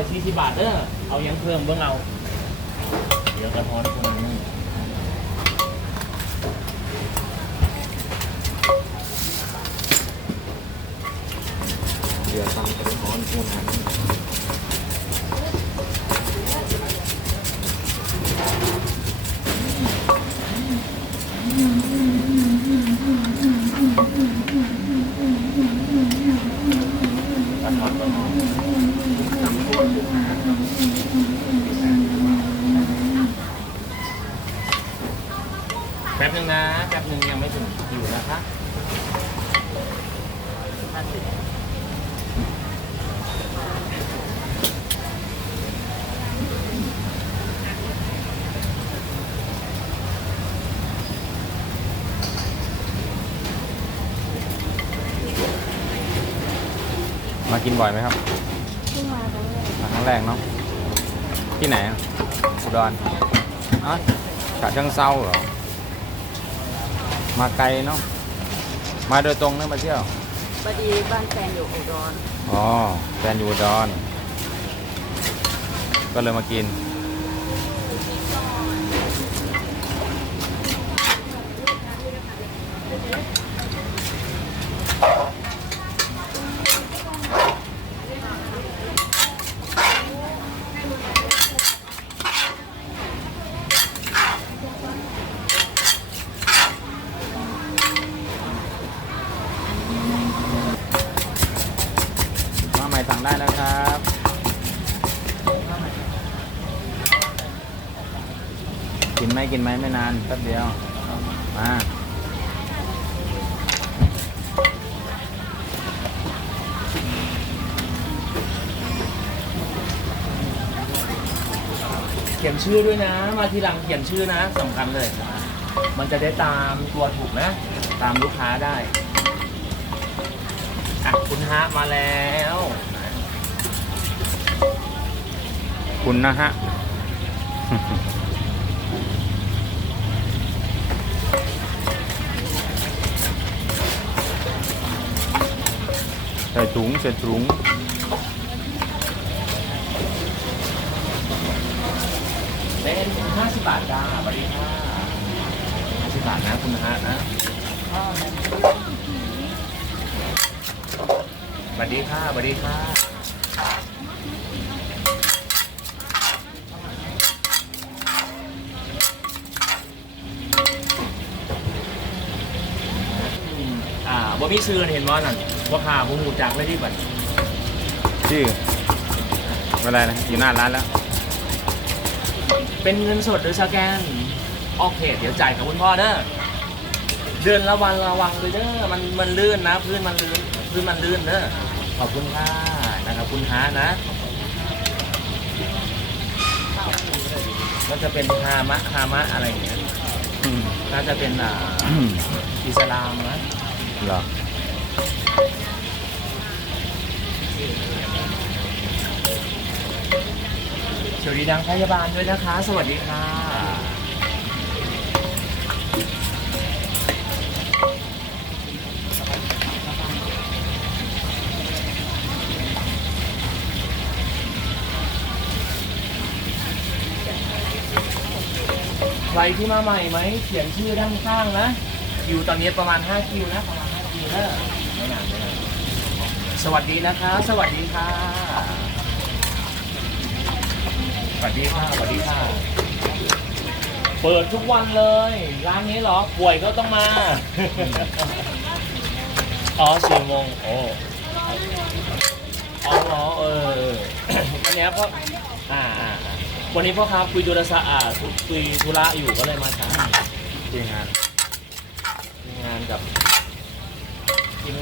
อยสี่สิบบาทเด้อเอายังเพิ่มเบิ่งเอา เดี๋ยวกระท้อนคนนึงเดี๋ยวตามกระท้อนพวกนั้นระท้อนกระท้อนแป๊บนึงนะ แป๊บนึงยังไม่ถึงอยู่นะคะมากินบ่อยไหมครับเพิ่งมาครั้งแรกมาครั้งแรกเนาะ ที่ไหนอะอุดรอ๋อฉะเชิงเซาเหรอ มาไกลเนาะมาโดยตรงนะมาเที่ยวพอดีบ้านแฟนอยู่อุดรอ๋อแฟนอยู่อุดรก็เลยมากิน งได้นะครับ กินไหมกินไหมไม่นานแป๊บเดียว มาเขียนชื่อด้วยนะ มาทีหลังเขียนชื่อนะสำคัญเลย มันจะได้ตามตัวถูกนะ ตามลูกค้าได้อะคุณฮะมาแล้ว คุณนะฮะ ใส่ถุงใส่ถุงเป็นห้าสิบบาทจ้าบริค่าห้าสิบบาทนะคุณฮะนะสวัสดีค่ะสวัสดีค่ะ อ่า บ่มีซื้อเห็นบ่นั่นว่าขาผมหูจักเลยที่บัดชื่ออะไรนะอยู่หน้าร้านแล้ว เป็นเงินสดหรือสแกนโอเคเดี๋ยวจ่ายกับคุณพ่อเด้อเดือนละวันระวังเลยเด้อมันมันลื่นนะพื้นมันลื่นพื้นมันลื่นเด้อขอบคุณค่ะนะครับคุณฮานะก็จะเป็นฮามะฮามะอะไรอย่างเงี้ยอืมน่าจะเป็นอ่าอืมอิสลามนะเหรอสวัสดีดังพยาบาลด้วยนะคะ สวัสดีค่ะ ใครที่มาใหม่ไหมเขียนชื่อด้านข้างนะคิวตอนนี้ประมาณ 5 คิวนะประมาณ 5คิวนะไม่นานไม่นานสวัสดีนะคะ สวัสดีค่ะ สวัสดีค่ะ สวัสดีค่ะ เปิดทุกวันเลย ร้านนี้เหรอ ป่วยก็ต้องมา อ๋อสี่โมงโอ้อ๋อเหรอเออวันนี้พ่ออ่าอ่าอ่าวันนี้พ่อครับคุยโทรศัพท์อ่าคุยธุระอยู่ก็เลยมาช้าที่งานมีงานกับ